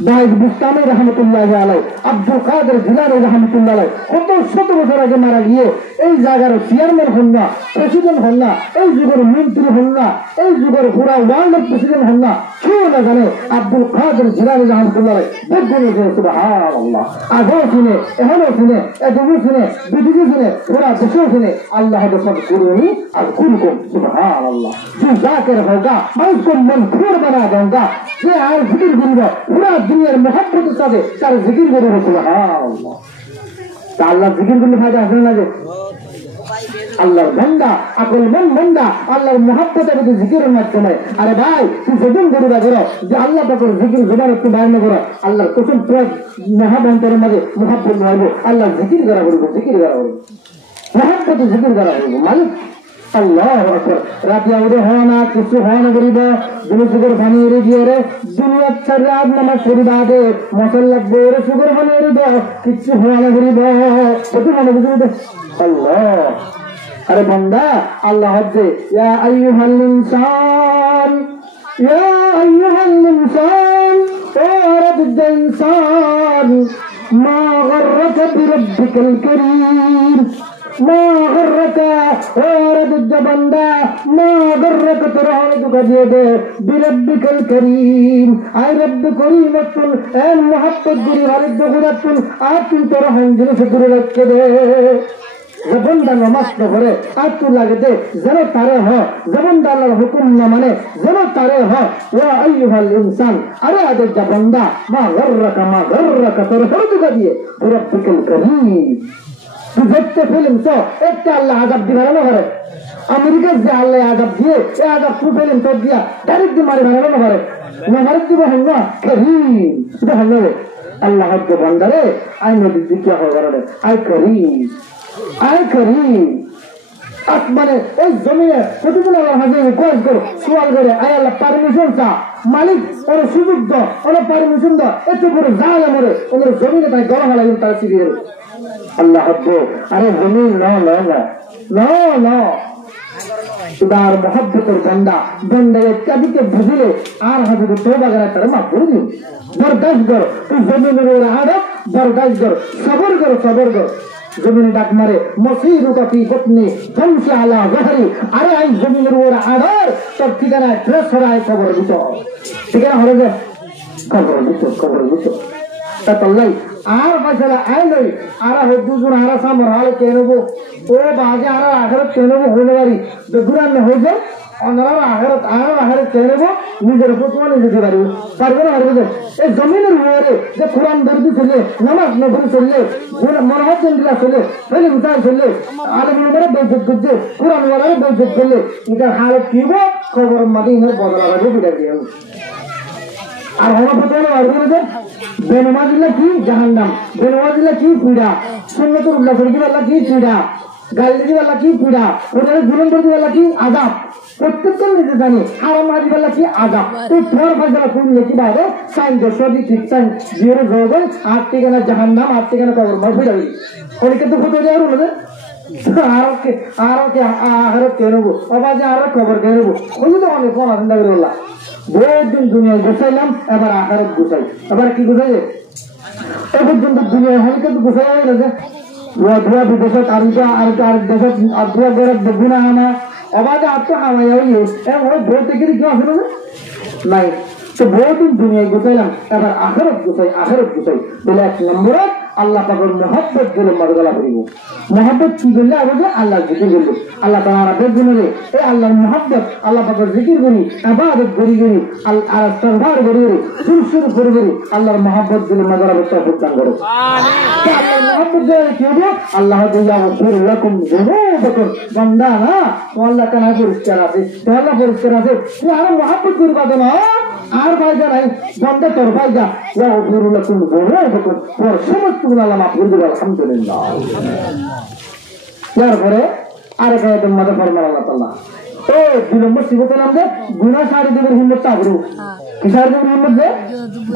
বাইজ বুস্তামি রহমতুল্লাহ আলাই আব্দুল কাদের জিলানী রহমতুল্লাহ আলাই কত শত বছর আগে মারা গিয়ে এই জায়গার চেয়ারম্যান হন না প্রেসিডেন্ট হন না এই যুগের মন্ত্রী হন না এই যুগের পুরা ওয়ার্ল্ডের প্রেসিডেন্ট হন না কেউ না জানে আব্দুল কাদের জিলানী রহমতুল্লাহ আলাই বদগুলো সুবহানাল্লাহ আগেও শুনে এখনো শুনে এদিকে শুনে বিদিকে শুনে পুরা দেশেও শুনে আল্লাহ সব করুনি আর কুরকুম সুবহানাল্লাহ जो जाकर होगा मैं उसको मंफूर बना दूंगा যে আর জিকির করব পুরা দুনিয়ার মহব্বতের সাথে তার জিকির করব সুবহানাল্লাহ তা আল্লাহ জিকির করলে ফায়দা আছে না যে আল্লাহর বান্দা আকলমন বান্দা আল্লাহর মহব্বতের মধ্যে জিকিরের মাধ্যমে আরে ভাই তুই যেদিন করবা করো যে আল্লাহ পাকের জিকির জবান একটু বাইরে করো আল্লাহর কসম তোর মহাবন্তরের মাঝে মহব্বত মারবো আল্লাহ জিকির করা করবো জিকির করা করবো মহব্বতে জিকির করা করবো মালিক আল্লাহ আকবার রাতে আমাদের হয় না কিছু হয় না করিব দুনিয়া সুগর পানি এড়ে দিয়ে রে দুনিয়া ছাড়া রাত নামাজ করিবা দে মশাল লাগবে রে সুগর পানি এড়ে দাও কিছু হয় না করিব কত মানে বুঝবে আল্লাহ আরে বান্দা আল্লাহ হদ্দে ইয়া আইয়ুহাল ইনসান ইয়া আইয়ুহাল ইনসান ও রব্বুল ইনসান মা গররাকা বিরব্বিকাল কারীম ما غرك ورد الجبندا ما غرك ترعون تقديده بربك الكريم اي رب كريم ان محبت جري والد غرتن آتن ترحن جنس غرت كده জবন্দা নামাজ পড়ে আর তু লাগতে যেন তারে হ জবন্দা আল্লাহর হুকুম না মানে যেন তারে হ ওয়া আইয়ুহাল ইনসান আরে আদে জবন্দা মা গররাকা তোর হরদুকা দিয়ে রব্বিকাল কারীম তুই দেখতে ফিল্ম তো একটা আল্লাহ আজাব দিয়ে বানানো করে আমেরিকার যে আল্লাহ আজাব দিয়ে এই আজাব তুই ফিল্ম তোর দিয়া ডাইরেক্ট দিয়ে মারি বানানো করে না মারি দিব হন না কারীম এটা হল আল্লাহ হদ্দ বান্দারে আই নদী দিকে হয় করে আই কারীম আসমানে ওই জমিনে প্রতিদিন আল্লাহ হাজির রিকোয়েস্ট করো সোয়াল করে আই আল্লাহ পারমিশন চা মালিক ওর সুযোগ দাও ওর পারমিশন দাও এত করে জাল আমরে ওদের জমিনে তাই গরম লাগবে তারা চিবিয়ে দেবে আল্লাহ হদ্দ আরে জমিন না তার মহব্বতের বান্দা ইত্যাদিকে বুঝলে আর হাজির তোবা করে তার মাফ করে দিন বরদাস্ত করো তুই জমিনের ওর আরো বরদাস্ত করো সবর করো জমিনে ডাক মারে মসিরুকা ফি বতনি জামশি আলা যাহরি আরে আই জমিনের ওর আড়র তোর ঠিকানায় ফ্রেশ হরায় কবর দিত ঠিকানা হরে যে কবর দিত তাল্লাই আর ফয়সালা আই লই আর দুজন আর সামর হালে কেনবো ও বাজে আর আখেরাত কেনবো হইলে পারি বেগুরান হই যায় অনার আখেরাত কেনবো নিজের ফতোয়া নিজে পারবে না পারবে এই জমিনের উপরে যে কোরআন দরদি চলে নামাজ নফল চললে মনোহর চন্দ্রিয়া চলে ফেলে উঠান চললে আলমের উপরে বৈঠক করছে কোরআন ওয়ালারে বৈঠক করলে এটার হালত কি হবো খবর মাটি ইংরেজ বদলা লাগবে বিটা দিয়ে আর হনফতোয়া পারবে যে বেনমাজিল্লা কি জাহান্নাম বেনমাজিল্লা কি পীড়া সুন্নতুল উল্লাহ করিবাল্লা কি পীড়া গালি দিবাল্লা কি পীড়া ওদের জুলুম করে দিবাল্লা কি আযাব প্রত্যেকটা নিজে জানি হারাম মারিবাল্লা কি আযাব তুই তোর ফয়সালা কোন নেকি বাইরে সাইন দশদি ঠিক সাইন জিরো জগল আট ঠিকানা জাহান্নাম আট ঠিকানা কবর মার হয়ে যাবে ওদিকে তো ফটো দেওয়ার হলো আরকে আহারে কে নেবো অবাজে আরো খবর কে নেবো ওই তো অনেক ফোন চিন্তা করে বললাম বহুত দিন দুনিয়ায় গুছাইলাম এবার আহারে গুছাই এবার কি গুছাইছে এ পর্যন্ত দুনিয়ায় হলকে তো গুছাই হয় না যে ধোয়া বিদেশত আর দেশত আর ধোয়া গরত দেখবো না হামা অবাজে আর তো হামাই ওই ভোর থেকে কি আছে না নাই তো বহুত দিন দুনিয়ায় গুছাইলাম এবার আখেরত গুছাই বলে এক নম্বরে আল্লাহ পাকের মহব্বত গেলে মরগলা করিব মহব্বত কি করলে আগে আল্লাহ জিকির করবো আল্লাহ তাআলা বেগুনে এই আল্লাহর মহব্বত আল্লাহ পাকের জিকির করি ইবাদত করি আর সরবার করি সুরসুর করি আল্লাহর মহব্বত গেলে মরগলা তৌফিক দান করো আল্লাহর মহব্বত গেলে কি হবে আল্লাহ দিয়া ওয়াফির লাকুম যুনুবাকুম বান্দা না আল্লাহ কানা পরিষ্কার আছে আল্লাহ পরিষ্কার আছে তুই আর মহব্বত করবা না আর ফায়দা নাই বান্দা তোর ফায়দা ওয়াফির লাকুম যুনুবাকুম ওর সমস্ত আল্লাহ মাফ করে দেবে আলহামদুলিল্লাহ তারপরে আরেক আয়াতের মধ্যে ফরমান আল্লাহ তাআলা ও বিলম্ব সিবত নাম যে গুনাহ সারি দেবের হিম্মত তাবরু কি সারি দেবের হিম্মত যে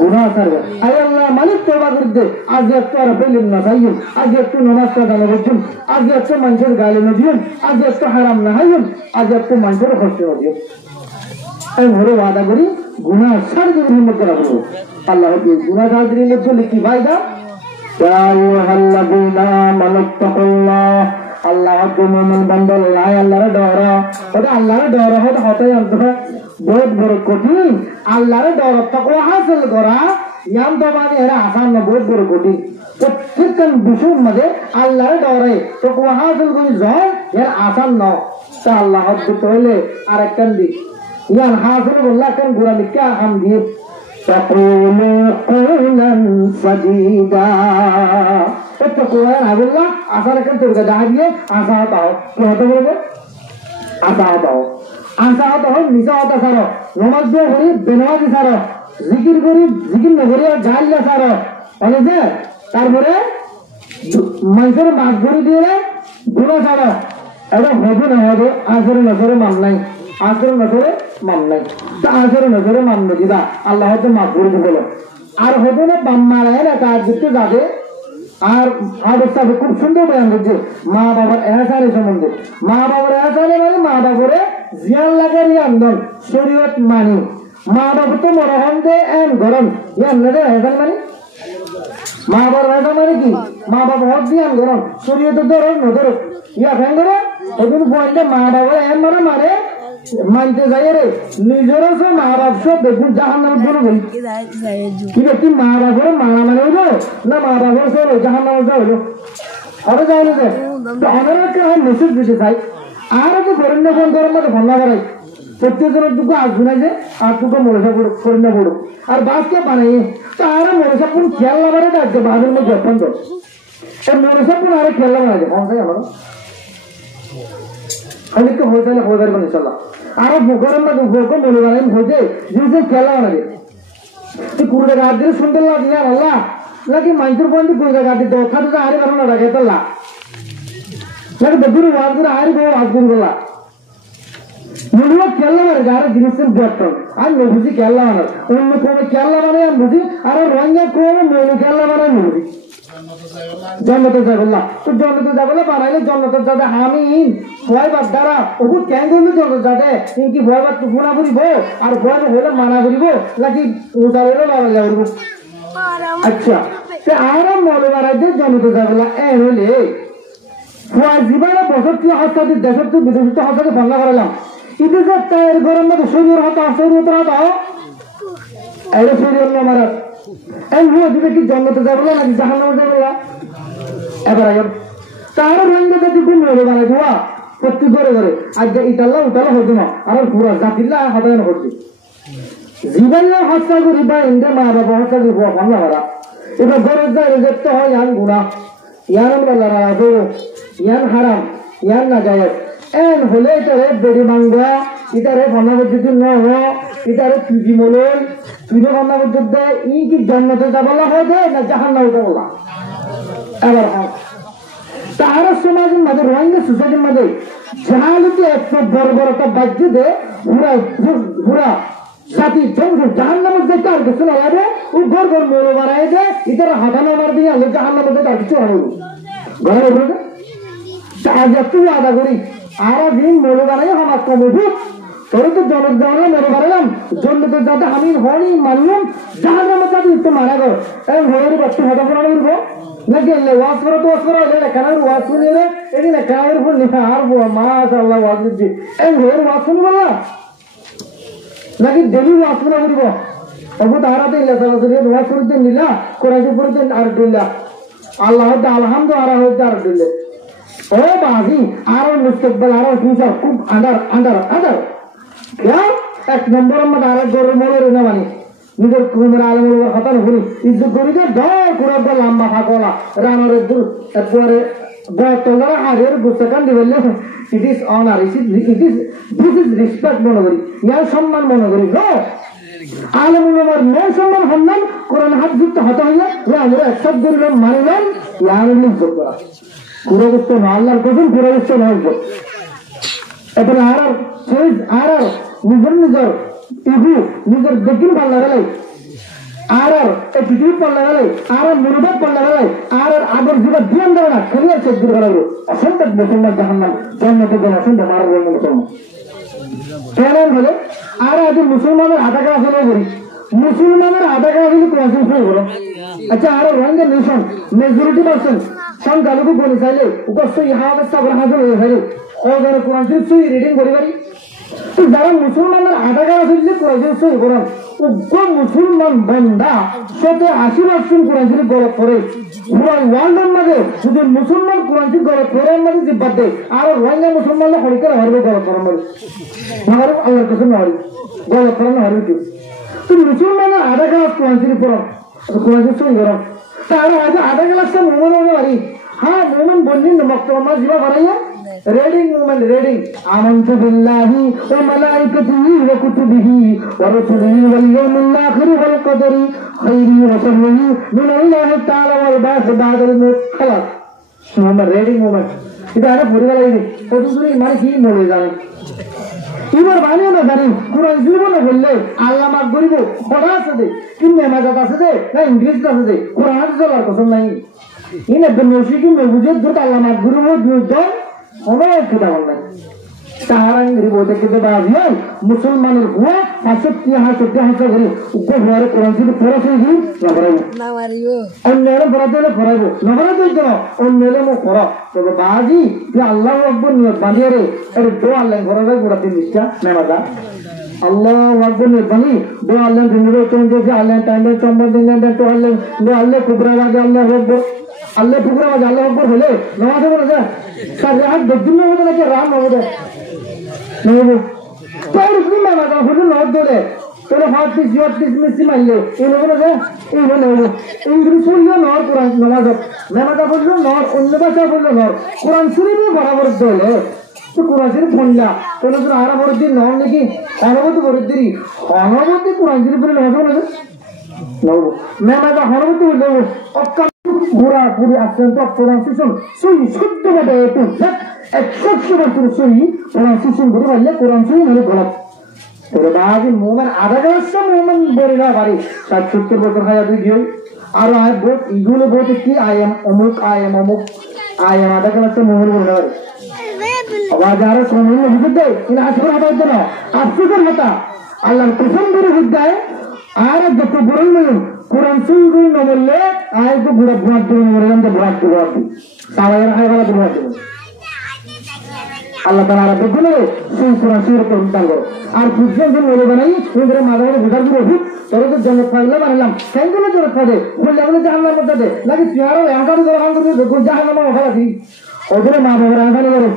গুনাহ সারি আয় আল্লাহ মালিক তওবা করতে আজ একটু আর বলিম না সাইয়্যিম আজ একটু নামাজ কাজা করুন আজ একটু মানুষের গালি না দিন আজ একটু হারাম না হাইয়ুন আজ একটু মানুষের কষ্ট না দিন আমি বড় ওয়াদা করি গুনাহ সারি দেবের হিম্মত করা বলবো আল্লাহ কি গুনাহ সারি দেবের হিম্মত করলে কি ফায়দা ইয়া আইয়ুহাল্লাযীনা আমানু তাকুল্লাহ আল্লাহ মুমিন বান্দা লাই আল্লাহর ডর ওটা আল্লাহর ডর হতে বহুত বড় কঠিন আল্লাহর ডর তাকওয়া হাসিল করা ইয়াম তো মানে এরা আসান না বহুত বড় কঠিন প্রত্যেকজন বিষয়ের মধ্যে আল্লাহর ডরে তাকওয়া হাসিল করে যায় এর আসান না তা আল্লাহ দিতে হলে আরেকখান দিক ইয়ান হাসিল বললা কেন গুরা লিখা হাম দিয়ে তাকুলু কওলান সাদীদা এটা কোরআন আল্লাহ আসার কেন তোর কাছে দিয়ে আশা হতাও কি হতে বলবো আশা হতাও নিশা হতা সারো নমাজ দিয়ে করি বেনামাজি সারো জিকির না করি গাইলা সারো অনেক তারপরে মানুষের মাছ ধরে দিয়ে গুণা সারো এটা হবে না হবে আসরে নজরে মান নাই আসরে নজরে মান নাই আসরে নজরে মান দিবা আল্লাহ হয়তো মাছ ধরে দিব আর হবে না বাম মারায় না কাজ দিতে যাবে আর অবস্থা খুব সুন্দর বয়ান করছে মা বাবার এহসানের সম্বন্ধে মা বাবার এহসানে মানে মা বাবারে জিয়ান লাগার আন্দোলন শরীয়ত মানি মা বাবা তো মরহম দে এন গরম ইয়ান না এহসান মানে মা বাবার এহসান মানে কি মা বাবা হক দিয়ান গরম শরীয়ত ধরো নধরো ইয়া ফ্যান ধরো ওদিন পয়েন্টে মা বাবার এন মানে মানতে যাই রে নিজেরও সব মা বাপ সব দেখুন জাহান নামের জন্য বলি কি ব্যক্তি মা বাপের মারা মানে হইলো না মা বাপের সব জাহান নামের যা হইলো আরো যাই না তো অনেকে হয় মেসেজ দিতে চাই আর তো করেন না ফোন করেন না তো ফোন না করাই প্রত্যেকজনের দুটো আসবে না যে আর দুটো মনসা করেন না পড়ো আর বাসকে বানাই তো আরো মনসা পুন খেয়াল না বানাই ডাকছে বাসের মধ্যে যখন তো মনসা পুন আরো খেয়াল না বানাই কনসাই আমার খালি তো হয়ে যাবে হয়ে যাবে ইনশাল্লাহ আরো গরম না ভোগ মনে বানাই হয়েছে জিনিসের খেলা বানাবে তুই কুড়ে গাছ দিলে সুন্দর লাগে আর আল্লাহ নাকি মাইন্সের পয়েন্ট কুড়ে গাছ দিতে ওখানে তো আরে বানানো রাখে তাল্লা নাকি বেগুন ওয়াজ করে আরে বউ ওয়াজ করে বললা মনে খেলা মানে যারা জিনিসের বর্তন আর নবুঝি খেলা বানার অন্য কোনো খেলা বানায় আর বুঝি আর রঙা কোনো মনে খেলা বানায় নবুঝি জন্নতে যাবল্লা তো জন্নতে যাবলে বানাইলে জন্নতের যাতে হামিন ভয়বার দ্বারা ওগু ক্যাং করলে জন্নত যাতে ইনকি ভয়বার টুকুনা করিব আর ভয় হইলে মানা করিব নাকি উঁচা হইলে বাবা যাবো আচ্ছা সে আরো মনে বাড়াইতে জন্নতে যাবলা এ হইলে জীবনে বছর তুই হস্তাদি দেশের তুই বিদেশি তো হস্তাকে বন্ধ করালাম ইতি যে তার গরম মধ্যে শরীর হতো শরীর হতো এর শরীর মারা এই হুয়া দিবে কি জন্মতে যাবো নাকি জাহান্নামে যাবো এবার আগে তার রঙে যদি গুণ হয়ে বানাই দেওয়া প্রত্যেক ঘরে ঘরে আজ ইটাল্লা উঠালা হতো না আর পুরা জাতিল্লা হতায়ন করছে জীবনে হত্যা করি বা ইন্দে মা বাবা হত্যা করি ভাঙা মারা এবার ঘরের যায় দেখতে হয় ইয়ান গুণা ইয়ান আমরা ইয়ান হারাম ইয়ান না যায় এন হলে এটারে বেড়ি মাঙ্গা এটারে ভাঙা পদ্ধতি ন এটারে তুজি মলল তুইনে ভাঙা পদ্ধতি দেয় ই কি জন্মতে যাবলা হয় দে না জাহান্নামে উঠে বলা এবার তাহার সমাজের মধ্যে রোহিঙ্গা সোসাইটির মধ্যে জাহালিতে একটা বড় বড় একটা বাজ্য দে পুরা জাতি জাহান্নামের যে কার কিছু না লাগে ও ঘর ঘর মরো বাড়াই দে এটার হাতানো মার দিয়ে আলো জাহান্নামের তার কিছু হবে ঘরে আজ তুই আদা করি আর দিন মনে বানাই আমার কমে তোরে তো জনক জানা মনে বানালাম জন্য তো যাতে আমি হনি মানলাম যাহার নামে যাতে একটু মারা গো এই হরি বাচ্চা হতা পড়া বলবো নাকি ওয়াজ করে তো ওয়াজ করে এলে কেন ওয়াজ শুনে রে এদিন কেন উপর নিখা আর মাশাআল্লাহ ওয়াজ দিচ্ছি এই হরি ওয়াজ শুনবো না নাকি ডেলি ওয়াজ করে বলবো তবু তাহারাতে ইল্লা সালাসের ওয়াজ করতে নিলা কোরআন পড়তে আর দিল্লা আল্লাহ আলহামদুলিল্লাহ আর হইতে আর দিল্লে ও বাজি আরো মুস্তাকবাল আরো ফিউচার খুব আন্ডার क्या एक नंबर में डायरेक्ट गोरे मोरे रहने वाली निधर कुमरा आलम वो खतर हुई इज्जत गोरी के दौर कुराब का लंबा खाकोला रानो रे दूर तत्वरे बहुत तोलरा आगे पुस्तकान दिवल्ले it is honor this is respect मनोगरी यार सम्मान मनोगरी नो आलम उन्मर मैं सम्मान हमनन कुरान हाथ जुट होता है या मेरा सब गुरु लोग मारेलन यार नहीं जोड़ा कुरान तो नाल्ला कोई कुरान तो नहीं जो अपन आर निजर इगु निजर दक्षिण पड़ लगा आर एटीट्यूड पड़ लगा आर मनोभाव पड़ लगा आर आगर जीवन ध्यान देना करियर चेक कर रहा असंत मुसलमान जहन्नम जन्नत के असंत हमारे बोलने मुसलमान क्या बोले आर आज मुसलमान आधा का असर करी मुसलमान आधा का असर क्वेश्चन से बोलो अच्छा आर रंग नेशन मेजॉरिटी पर्सन सम गालों को बोले साले ऊपर से यहाँ का सब रहा जो है और अगर कुरान शरीफ से रीडिंग बोले बारी तो जरा मुसलमान आधा का असर से कुरान शरीफ से बोला वो मुसलमान बंदा सोते आशीर्वाद कुरान शरीफ गलत करे पूरा वर्ल्ड में दे जो मुसलमान कुरान शरीफ गलत करे मत जिब्बत दे और रंग मुसलमान ने हरिकर हर वो गलत करे मगर अल्लाह कसम हरी गलत करे ना हरी तो मुसलमान आधा का कुरान शरीफ पढ़ो तो कुरान शरीफ से बोला तार आज आधा का लक्ष्य मोमन होने वाली हाँ मोमन बोलनी नमक तो हमारा जीवा बनाइए रेडिंग मोमन रेडिंग आमंतु बिल्लाहि व मलाइकतिहि व कुतुबिहि व रुसुलिहि वल यawmil आखिर वल क़दरि खैरि व शर्रिहि मिन अल्लाह तआला वल बास बादल मुखलस मोमन रेडिंग मोमन इधर पूरी वाला ये तो दूसरी हमारी की बोले जाने इधर बानियों में जाने कुरान जीवन में बोले अल्लाह माफ करिबो खड़ा से दे किन्ने मजा का से दे ना इंग्लिश का से दे कुरान से लड़ कसम नहीं इन्हें बनोशी की में मुझे जो अल्लाह माफ करिबो जो दो हमें कितना बोलना तारंग रिपोर्ट के तो बात है मुसलमान हुआ फासद यहाँ से करी उनको हमारे कुरान से पूरा से ही ना बढ़ाइए ना मारियो और नेले बढ़ाते ले बढ़ाइयो ना बढ़ाते इतना और नेले में करा तो बाजी कि अल्लाह अकबर नियत बांधिए रे अरे दो अल्लाह घोड़ा का गुड़ा तीन निश्चा मैं बता अल्लाह अकबर नियत बांधी दो अल्लाह जिंदगी चोंजे से अल्लाह टाइम में चम्मच देने तो अल्लाह कुबरा वाले अल्लाह अकबर अल्लाह फुकरा वाले अल्लाह अकबर बोले नमाज़ पढ़ो जा सर यहाँ दक्षिण में होता है कि राम में होता है नहीं वो तो उसमें मैं बता बोलूँ नौट दो ले तो हाथ तीस में सिमल ले इन लोगों ने इन लोगों ने इंग्लिश बोल लिया नौर कुरान नमाज़ मैं बता बोलूँ नौर उन्हें बचा बोलूँ नौर कुरान शरीफ में बराबर दो ले तो कुरान शरीफ बोल लिया तो लोग आरा बोल दी नौर ने की अनुभूति बोल दी अनुभूति कुरान शरीफ बोले नौर मैं बता अनुभूति बोल लो अब पूरा पूरी अत्यंत प्रोनाउंसिएशन सही शुद्ध में दे तो एक्सेप्शनल तो सही प्रोनाउंसिएशन गुरु वाले कुरान से मेरे गलत तो बाद मोमन आधा का सब मोमन बोलेगा भाई 70 बच्चों का याद रखियो और आए बहुत ईगो ले बहुत की आई एम अमुक आधा का सब मोमन बोलना भाई आवाज आ रहा सोमन में हिट दे इन आखिर हटा दो ना आपसे कर हटा अल्लाह कसम करे हिट जाए आरे जब तो बुराई में कुरान सुन न बोले आए तो बुरा बुरा दो मरन तो बुरा बुरा सावयर आए वाला बुरा दो अल्लाह ताला रब बोले सुन कुरान सुर को उतारो और पूछन दिन बोले बनाई उधर माधव ने गुजर गुरु तोरे तो जन्नत पाइला बनलाम कहीं को जरूरत पड़े बोले बोले जहन्नम मत दे लगे प्यारो यहाँ का तो हम को जहन्नम में होगा थी उधर मां बाबा रहा नहीं करो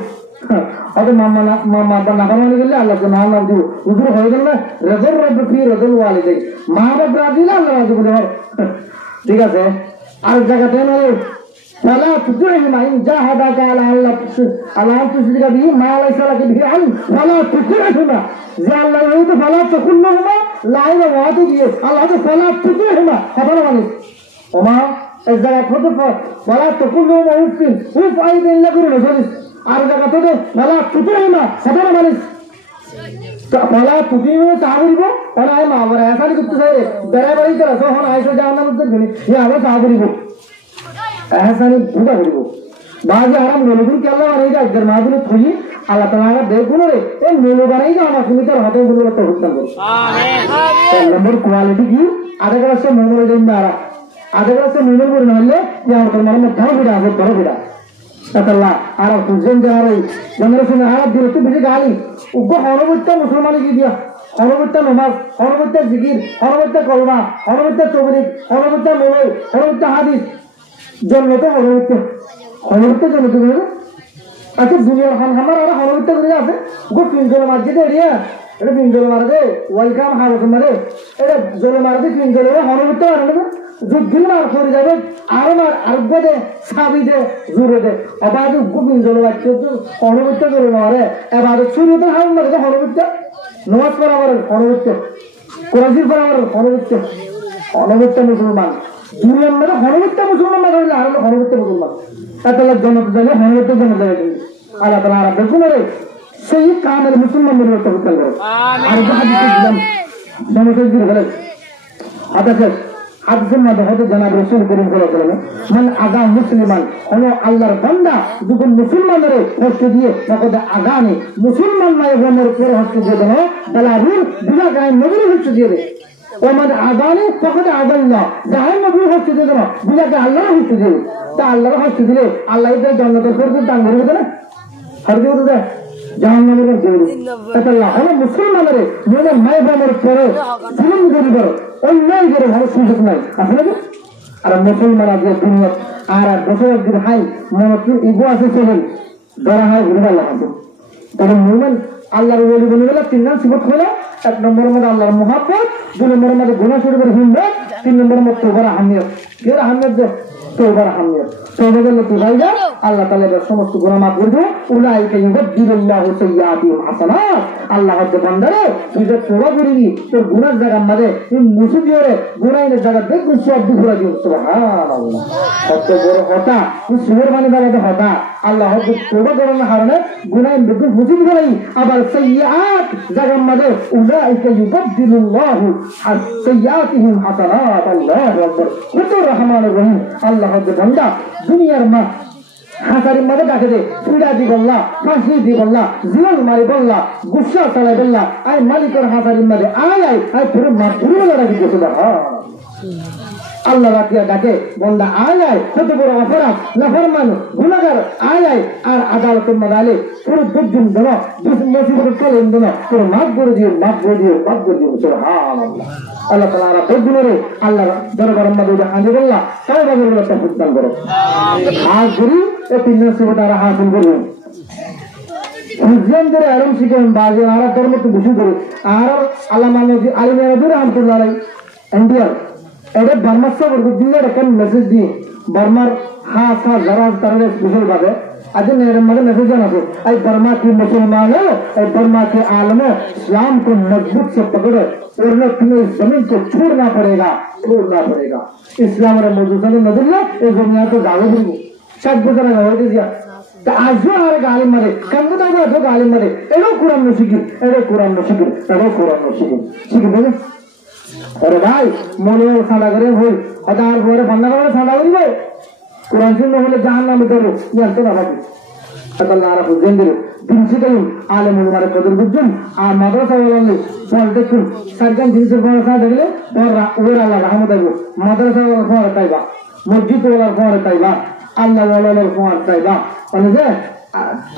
अरे मामा बना बनाने के लिए अल्लाह के नाम नाम दियो उधर हो गया रजल रब फी रजल वालिदै मां बाप राजी ना अल्लाह राजी बोले ठीक है और जगह देना रे फला तुतिरहिमा इन जाहदाका अला तुश्रिका बिही मा लैसा लक बिही इल्म फला तुतिरहिमा या अल्लाह ये तो फला तकुल्लहुमा लाइन वाद दिए अल्लाह तो फला तुतिरहिमा खबर वाले ओमा इस जगह तो फला तकुल्लहुमा उफ आइदिन लगुर नजरिस और जगह तो फला तुतिरहिमा खबर वाले तो फला तुतिरहिमा ताबरिबो और आए मावर ऐसा नहीं कुछ सही बेरे बड़ी तरह सो हम आइसो जानना मतलब नहीं ये आवे ताबरिबो ऐसा नहीं भूखा करिबो বাজে হারাম নলগুন কেল্লা বানাই যায় একদের মাহফিলে থই আল্লাহ তাআলা দেখুন রে এই নল বানাই যায় আমার তুমি তার হাতে গুলো তো হুকুম করো আমিন নম্বর কোয়ালিটি কি আধা গ্লাসে মোমরে দেন না আধা গ্লাসে মোমর করে নালে যে আমার মানে ধরে বিড়া হবে ধরে বিড়া আল্লাহ আর বুঝেন যে আর জেনারেশন আর দিলে তো বেশি গালি উগ্র হরবত্তা মুসলমানি কি দিয়া হরবত্তা নামাজ হরবত্তা জিকির হরবত্তা কলমা হরবত্তা তবরিক হরবত্তা মোবাইল হরবত্তা হাদিস জন্মতে হরবত্তা জন্মতে বলে আচ্ছা দুনিয়ার খান আমার আর হরবত্তা করে আছে গো পিঞ্জল মার্জিতে এরিয়া এটা পিঞ্জল মারবে ওয়েলকাম হারস মারে এটা জল মারবে পিঞ্জল হরবত্তা মারবে যুদ্ধ মার করে যাবে আরো মার আরোগ্য দে সাবি দে জুড়ে দে অবাধ গুপিন জলবাচ্য হরবত্তা করে মারে এবার শুরুতে হার মারে হরবত্তা নমাজ পড়া আমার হরবত্তা কোরআন পড়া আমার হরবত্তা হরবত্তা মুসলমান দুনিয়ার মধ্যে হরবত্তা মুসলমান না হলে আর হরবত্তা মুসলমান তাহলে জনতা যাবে হরবত্তা জনতা যাবে আল্লাহ তাআলা আর দেখুন রে সেই কামের মুসলমানদের মতো হতে পারে আর হাদিসে দিলাম সমস্যা কি হলে হাদিসের মধ্যে হতে জানাব রাসূল করিম সাল্লাল্লাহু আলাইহি ওয়াসাল্লাম মান আগা মুসলিমান কোন আল্লাহর বান্দা যখন মুসলমানদের হস্ত দিয়ে তখন আগানে মুসলমান নয় বনের পর হস্ত দিয়ে দেন দালারুল বিনা গায়ে নবীর হস্ত দিয়ে দেয় ওমান আগানে তখন আগাল্লাহ যাহার নবীর হস্ত দিয়ে দেন বিনা গায়ে আল্লাহর হস্ত দিয়ে তা আল্লাহর হস্ত দিলে আল্লাহ এদের জান্নাতের করতে দান করে দেন আর দিয়ে দেয় জাহান্নামের জন্য আল্লাহ হলো মুসলমানদের মনে মাই বনের পরে জুলুম করিবার অন্যায় করে ভালো সুযোগ নাই আসলে আর মুসলমান আজ দুনিয়া আর বছর একদিন হাই মনে ইগো আছে চলেন ধরা হয় ভুলে আল্লাহ আছে তবে মুমিন আল্লাহর ওলি বলে গেলে তিন নাম সিফত হলো এক নম্বরের মধ্যে আল্লাহর মুহাব্বত দুই নম্বরের মধ্যে গুনাহ শরীফের হিম্মত তিন নম্বরের মধ্যে তওবার আহমিয়ত এর আহমিয়ত যে তওবার আহমিয়ত তওবা করলে তুই ভাইয়া আল্লাহ তাআলা এর সমস্ত গুনাহ মাফ করে দেন উলাইকা ইউবাদদিলুল্লাহু সাইয়্যাতিহিম হাসানাত আল্লাহ হতে বান্দারে তুই যে তওবা করবি তোর গুনাহর জায়গার মধ্যে তুই মুছে দিওরে গুনাহের জায়গা দেখুন সব দুপুরা দিও সুবহানাল্লাহ কত বড় হতা তুই সুরের মানে দাঁড়াতে হতা আল্লাহ হতে তওবা করার কারণে গুনাহ দেখুন মুছে দিবে নাই আবার সাইয়্যাত জায়গার মধ্যে উলাইকা ইউবাদদিলুল্লাহু সাইয়্যাতিহিম হাসানাত আল্লাহু আকবার কত রহমানুর রহিম আল্লাহ হতে বান্দা দুনিয়ার মা হাসারির মধ্যে ডাকে দে পীড়া দি বললা ফাঁসি দি বললা জীবন মারি বললা গুসা চালাই বললা আই মালিকের হাসারির মধ্যে আয় পুরো মা পুরো ডাকে দিয়েছে আল্লাহ রাখিয়া ডাকে বন্দা আয় কত বড় অপরাধ নাফরমান গুনাহগার আয় আর আদালতের মধ্যে আলে পুরো দুর্দিন দেন মুসিবত চলেন দেন পুরো মাফ করে দিও সুবহানাল্লাহ আল্লাহ তাআলা বদুরে আল্লাহ দরবারের মধ্যে হাজির বললা তওবা করে একটা ফুটদান করো হাজিরি এ তিন সুবহান হাসিল করুন হুজুর ধরে আরম শিখেন বাজে আর ধর্ম তো বুঝি করে আর আল্লাহ মানজি আলিমের দূরে রহমাতুল্লাহ আলাইহি ইন্ডিয়া এটা বার্মার সব দিনের একটা মেসেজ দিয়ে বার্মার যারা তারা স্পেশাল ভাবে आज मेरे मैसेज है आई बर्मा की मुसलमान है आई बर्मा के आलम इस्लाम को मजबूत से पकड़े और तुम्हें जमीन को छोड़ना पड़ेगा इस्लाम और मौजूदा नजरिया ये दुनिया को दावे देंगे शायद गुजरा हो दिया आज जो हमारे गाली मारे कंगना जो गाली मारे एडो कुरान में शिखिर ठीक है अरे भाई मोने सादा करे हो हजार घोड़े फंदा करे सादा करी कुरान सुनने वाले जहान्नाम में करो ये तो ना बाकी अल्लाह रब्बुल जिंदगी दिन से कहीं आलम हमारे कदर बुझुन आ मदरसा वाले बोल देखो सरजन दिन से मदरसा देखले और ओरा ला रहमत है मदरसा वाला फोन ताइबा मस्जिद वाला फोन ताइबा अल्लाह वाला फोन ताइबा और जे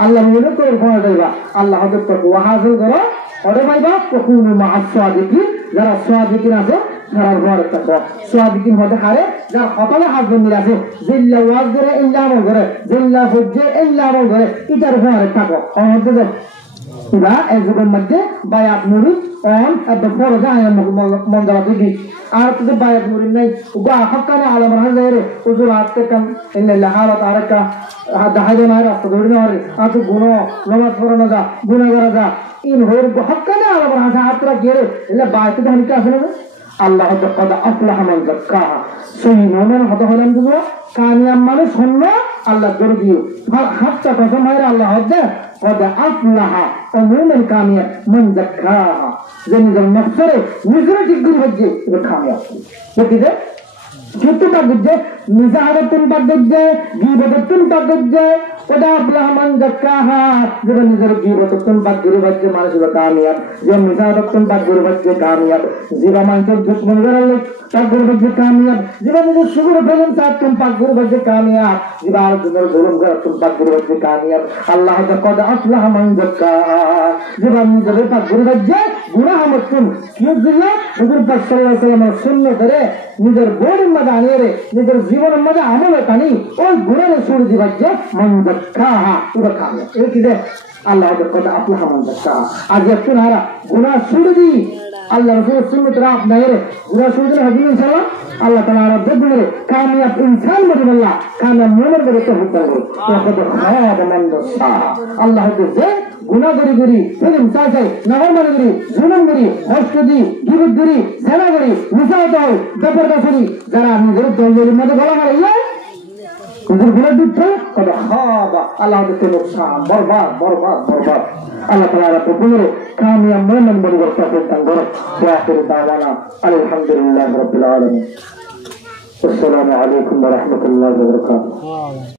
अल्लाह ने तो फोन ताइबा अल्लाह के तकवा हासिल करो और भाई बाप कुनु मअ सादिकिन যারা সাদিকিন আছে যারা ঘর থাকে সাদিকিন হতে হারে যারা কপালে হাত বন্ধ আছে জিল্লা ওয়াজ করে ইল্লা আমল করে জিল্লা ফুজে ইল্লা আমল করে ইটার ঘরে থাকো আমাদের যে ইবা এজুবের মধ্যে বায়াত মুরিদ অন আদা ফরজা মন্দারা দিদি আর তো বায়াত মুরিদ নাই উবা হকানে আলম হাজারে উজুর আতে কাম ইল্লা হালাত আরকা দাহাজে না রাস্তা ধরে না আর তো গুনাহ নামাজ পড়া যা গুনাহ করা যা इन होर हक्काने आला बरहासा आत्रा गेरे इल्ला बायत दहन का असले আল্লাহ কদ আফলাহ মান যাক্কাহা সেই মুমিন হতে হলেন দুটো কামিয়াব মানুষ হল আল্লাহ করে দিও হাতটা কথা মাইরা আল্লাহ হদে কদ আফলাহ ও মুমিন কামিয়াব মান যাক্কাহা যে নিজের নফসরে নিজের ঠিক করে হচ্ছে এটা কামিয়াব বুঝিতে Cukup bagusnya, misalnya bagusnya, gibatun bagusnya, pada belah manjakaha, jangan nizar gibatun bagusnya mana sudah kamiab, jangan misalnya bagusnya kamiab, jika manjak dushman garalik, bagusnya kamiab, jika nizar syukur belum saat bagusnya kamiab, jika nizar belum bagusnya kamiab, Allah jaqad aflaha manjakaha, jika nizar bagusnya, guna hamatun, kiusnya, nizar sallallahu alaihi wasallam sunnah dere, nizar boring madane re, nizar जीवन मजा आमले कनी और गुणे ने सूर दिवज्जे मंजक्का उड़ा खाने एक इधे अल्लाह के कद अपना मंजक्का आज ये सुनारा गुना सूर दी अल्लाह रसूल सुन्नत रात नहीं रे गुना सूर दी हजूर इंशाल्लाह अल्लाह तनारा बेबुले कामयाब इंसान मजे अल्लाह कामयाब मोमन मजे तो होता है तो कद खाया मंजक्का अल्लाह के जे गुना गरी फिर इंसान से नवर मन गरी जुनम गरी हस्त दी गिरत गरी सेना गरी मिसाल तो जबरदस्ती जरा निजर तोले मत गला है निजर गुना दिखता कद खाबा अल्लाह के नुकसान बर्बाद अल्लाह ताला पुपुरे कामयाब मोमन बन करता है तंगर आखिर दावाना अल्हम्दुलिल्लाह रब्बिल आलमीन अस्सलामु अलैकुम व रहमतुल्लाहि व बरकातहू